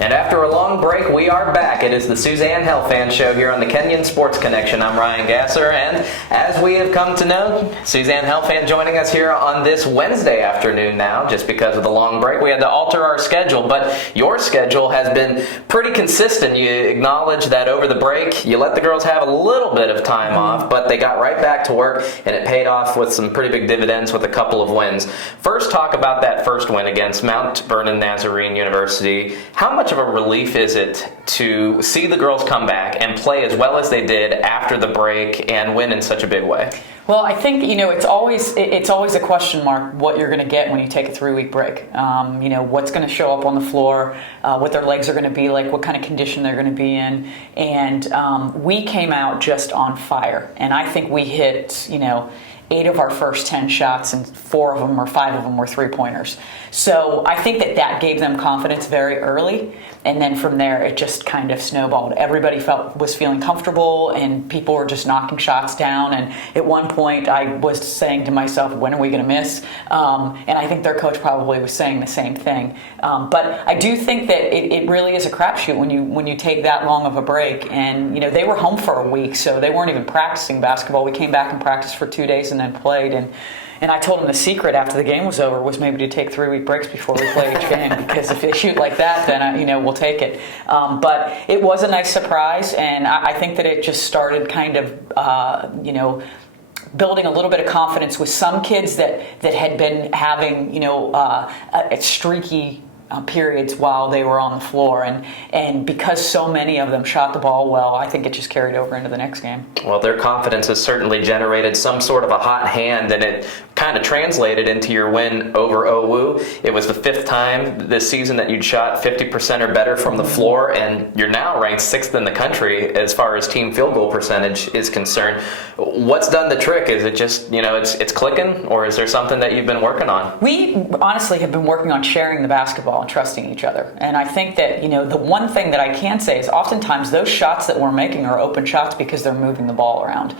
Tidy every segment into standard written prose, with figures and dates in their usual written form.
And after a long break, we are back. It is the Suzanne Helfant Show here on the Kenyon Sports Connection. I'm Ryan Gasser, and as we have come to know, Suzanne Helfant joining us here on this Wednesday afternoon now. Just because of the long break, we had to alter our schedule, but your schedule has been pretty consistent. You acknowledge that over the break, you let the girls have a little bit of time off, but they got right back to work, and it paid off with some pretty big dividends with a couple of wins. First, talk about that first win against Mount Vernon Nazarene University. How much of a relief is it to see the girls come back and play as well as they did after the break and win in such a big way? Well, I think, it's always a question mark what you're going to get when you take a 3-week break. What's going to show up on the floor, what their legs are going to be like, what kind of condition they're going to be in. And we came out just on fire. And I think we hit, 8 of our first 10 shots, and 4 of them or 5 of them were 3-pointers. So I think that gave them confidence very early, and then from there it just kind of snowballed. Everybody was feeling comfortable, and people were just knocking shots down. And at one point I was saying to myself, when are we going to miss? And I think their coach probably was saying the same thing. But I do think that it really is a crapshoot when you take that long of a break. And they were home for a week, so they weren't even practicing basketball. We came back and practiced for 2 days and then played. And I told them the secret after the game was over was maybe to take 3-week breaks before we play each game, because if they shoot like that, then we'll take it. But it was a nice surprise, and I think that it just started kind of building a little bit of confidence with some kids that had been having streaky periods while they were on the floor, and because so many of them shot the ball well, I think it just carried over into the next game. Well, their confidence has certainly generated some sort of a hot hand, and it kind of translated into your win over OWU. It was the 5th time this season that you'd shot 50% or better from the floor, and you're now ranked 6th in the country as far as team field goal percentage is concerned. What's done the trick? Is it just, it's clicking, or is there something that you've been working on? We honestly have been working on sharing the basketball and trusting each other. And I think that, the one thing that I can say is oftentimes those shots that we're making are open shots because they're moving the ball around.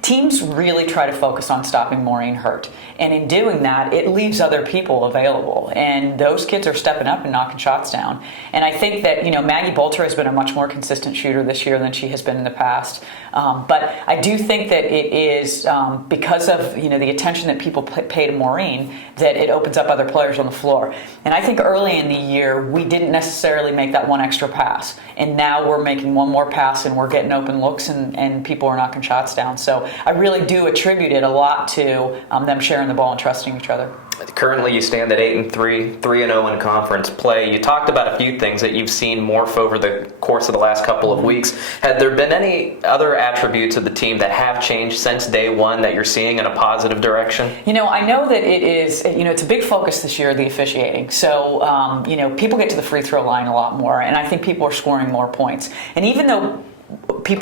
Teams really try to focus on stopping Maureen Hurt. And in doing that, it leaves other people available. And those kids are stepping up and knocking shots down. And I think that, Maggie Bolter has been a much more consistent shooter this year than she has been in the past. But I do think that it is because of, the attention that people pay to Maureen, that it opens up other players on the floor. And I think early in the year, we didn't necessarily make that one extra pass. And now we're making one more pass, and we're getting open looks, and people are knocking shots down. So I really do attribute it a lot to them sharing the ball and trusting each other. Currently, you stand at 8-3, 3-0 in conference play. You talked about a few things that you've seen morph over the course of the last couple of weeks. Had there been any other attributes of the team that have changed since day one that you're seeing in a positive direction? I know that it is, it's a big focus this year, the officiating. So, people get to the free throw line a lot more, and I think people are scoring more points. And even though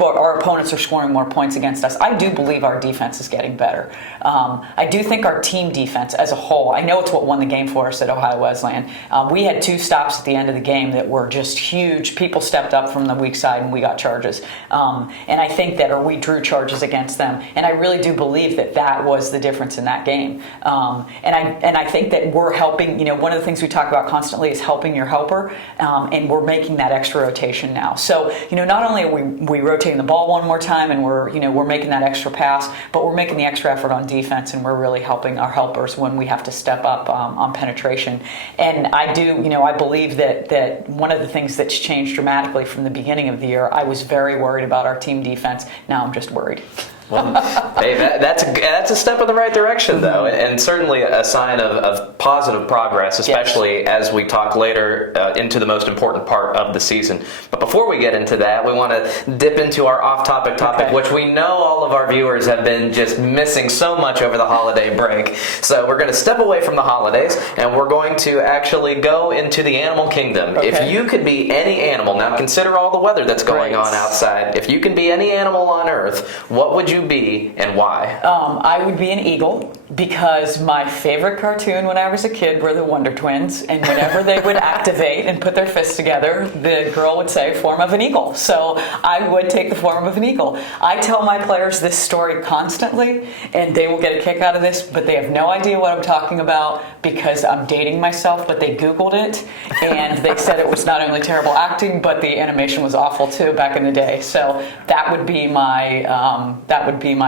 our opponents are scoring more points against us, I do believe our defense is getting better. I do think our team defense as a whole, I know it's what won the game for us at Ohio Wesleyan. We had 2 stops at the end of the game that were just huge. People stepped up from the weak side, and we got charges. And I think that, or we drew charges against them. And I really do believe that was the difference in that game. And I think that we're helping, one of the things we talk about constantly is helping your helper, and we're making that extra rotation now. So, not only are we rotating the ball one more time, and we're making that extra pass, but we're making the extra effort on defense, and we're really helping our helpers when we have to step up on penetration. And I do, I believe that one of the things that's changed dramatically from the beginning of the year, I was very worried about our team defense. Now I'm just worried. Well, hey, that's a step in the right direction, though, and certainly a sign of positive progress, especially as we talk later into the most important part of the season. But before we get into that, we want to dip into our off-topic topic, which we know all of our viewers have been just missing so much over the holiday break. So we're going to step away from the holidays, and we're going to actually go into the animal kingdom. Okay. If you could be any animal, now consider all the weather that's going on outside. If you can be any animal on Earth, what would you be and why? I would be an eagle. Because my favorite cartoon when I was a kid were the Wonder Twins, and whenever they would activate and put their fists together, the girl would say form of an eagle. So I would take the form of an eagle. I tell my players this story constantly, and they will get a kick out of this, but they have no idea what I'm talking about because I'm dating myself, but they Googled it, and they said it was not only terrible acting, but the animation was awful too back in the day. So that would be my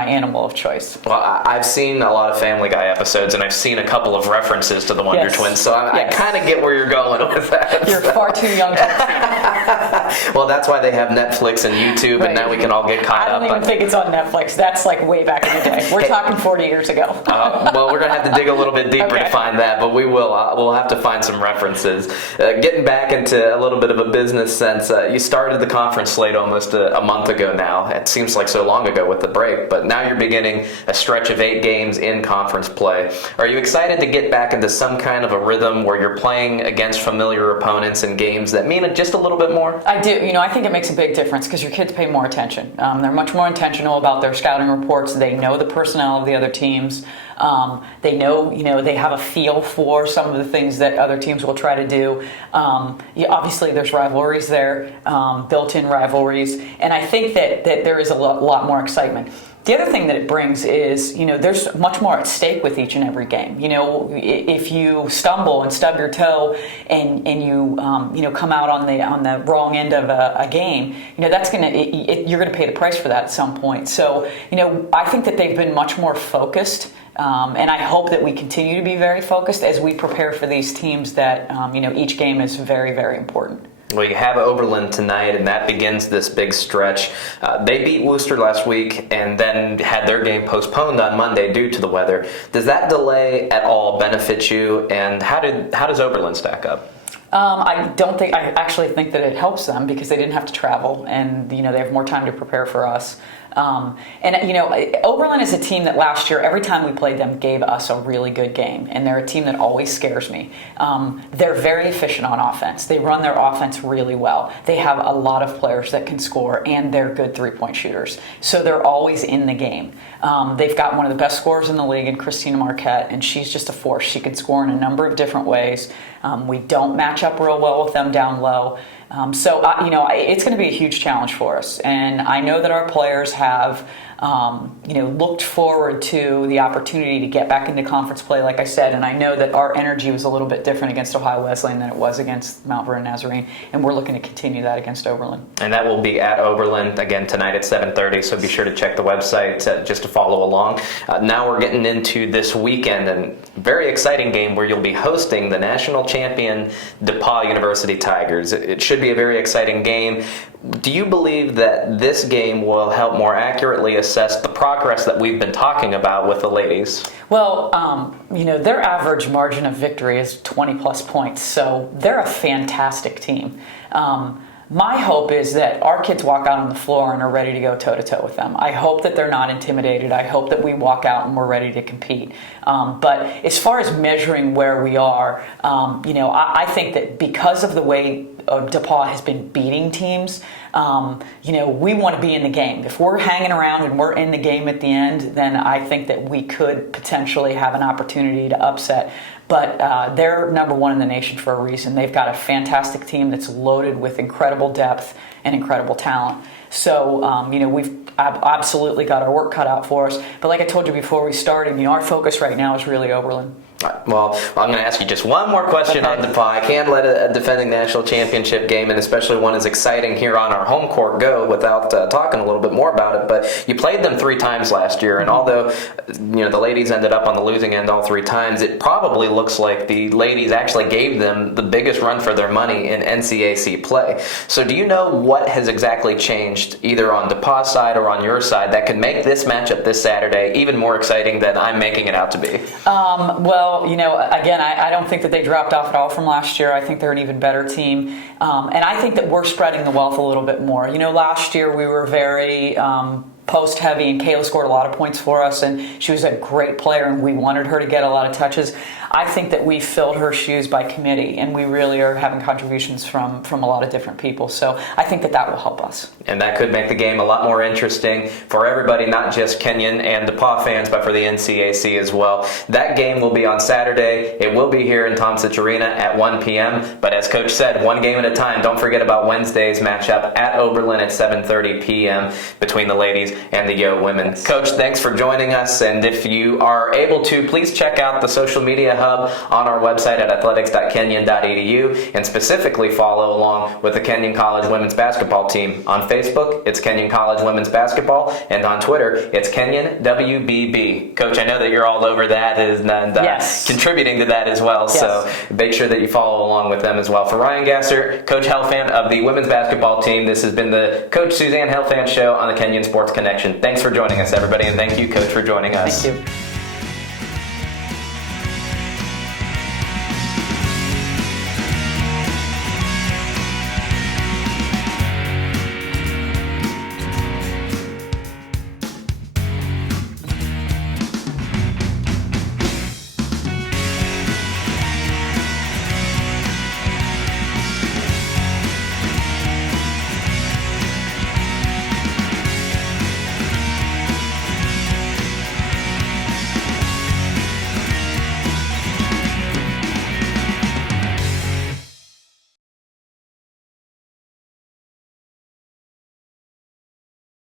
animal of choice. Well, I've seen a lot of Family Guy episodes, and I've seen a couple of references to the Wonder Twins, so I kind of get where you're going with that. You're far too young to see. Well, that's why they have Netflix and YouTube, and now we can all get caught up. I don't even think it's on Netflix. That's like way back in the day. We're talking 40 years ago. Well, we're going to have to dig a little bit deeper to find that, but we will. We'll have to find some references. Getting back into a little bit of a business sense, you started the conference slate almost a month ago now. It seems like so long ago with the break, but now you're beginning a stretch of 8 games in conference play. Are you excited to get back into some kind of a rhythm where you're playing against familiar opponents in games that mean just a little bit more? I do. I think it makes a big difference because your kids pay more attention. They're much more intentional about their scouting reports. They know the personnel of the other teams. They know, they have a feel for some of the things that other teams will try to do. Obviously, there's rivalries there, built-in rivalries, and I think that there is a lot more excitement. The other thing that it brings is, there's much more at stake with each and every game. If you stumble and stub your toe and you come out on the wrong end of a game, that's you're gonna pay the price for that at some point. So, I think that they've been much more focused. And I hope that we continue to be very focused as we prepare for these teams that, each game is very, very important. Well, you have Oberlin tonight, and that begins this big stretch. They beat Worcester last week and then had their game postponed on Monday due to the weather. Does that delay at all benefit you, and how does Oberlin stack up? I actually think that it helps them because they didn't have to travel, and they have more time to prepare for us. Oberlin is a team that last year, every time we played them, gave us a really good game, and they're a team that always scares me. They're very efficient on offense. They run their offense really well. They have a lot of players that can score, and they're good three-point shooters. So they're always in the game. They've got one of the best scorers in the league in Christina Marquette, and she's just a force. She can score in a number of different ways. We don't match up real well with them down low. It's going to be a huge challenge for us. And I know that our players have, looked forward to the opportunity to get back into conference play, like I said. And I know that our energy was a little bit different against Ohio Wesleyan than it was against Mount Vernon Nazarene. And we're looking to continue that against Oberlin. And that will be at Oberlin, again, tonight at 7:30. So be sure to check the website just to follow along. Now we're getting into this weekend, and very exciting game where you'll be hosting the national champion DePauw University Tigers. It should be a very exciting game. Do you believe that this game will help more accurately assess the progress that we've been talking about with the ladies? Well, their average margin of victory is 20-plus points, so they're a fantastic team. My hope is that our kids walk out on the floor and are ready to go toe-to-toe with them. I hope that they're not intimidated. I hope that we walk out and we're ready to compete. But as far as measuring where we are, I think that because of the way DePauw has been beating teams, we want to be in the game. If we're hanging around and we're in the game at the end, then I think that we could potentially have an opportunity to upset. But they're number one in the nation for a reason. They've got a fantastic team that's loaded with incredible depth and incredible talent. So, we've absolutely got our work cut out for us. But like I told you before we started, our focus right now is really Oberlin. Well, I'm going to ask you just one more question on DePauw. I can't let a defending national championship game, and especially one as exciting here on our home court, go without talking a little bit more about it. But you played them 3 times last year, and although the ladies ended up on the losing end all 3 times, it probably looks like the ladies actually gave them the biggest run for their money in NCAC play. So do you know what has exactly changed, either on DePauw's side or on your side, that could make this matchup this Saturday even more exciting than I'm making it out to be? Again, I don't think that they dropped off at all from last year. I think they're an even better team. And I think that we're spreading the wealth a little bit more. Last year we were very post heavy, and Kayla scored a lot of points for us, and she was a great player, and we wanted her to get a lot of touches. I think that we filled her shoes by committee, and we really are having contributions from a lot of different people. So I think that will help us. And that could make the game a lot more interesting for everybody, not just Kenyon and DePauw fans, but for the NCAC as well. That game will be on Saturday. It will be here in Thompson Arena at 1 p.m. But as Coach said, one game at a time. Don't forget about Wednesday's matchup at Oberlin at 7:30 p.m. between the ladies and the Yo women. Yes. Coach, thanks for joining us. And if you are able to, please check out the social media hub on our website at athletics.kenyon.edu and specifically follow along with the Kenyon College women's basketball team. On Facebook, it's Kenyon College women's basketball, and on Twitter, it's Kenyon WBB. Coach, I know that you're all over that and Yes. contributing to that as well, Yes. so make sure that you follow along with them as well. For Ryan Gasser, Coach Helfant of the women's basketball team, this has been the Coach Suzanne Helfant Show on the Kenyon Sports Connection. Thanks for joining us, everybody, and thank you, Coach, for joining us. Thank you.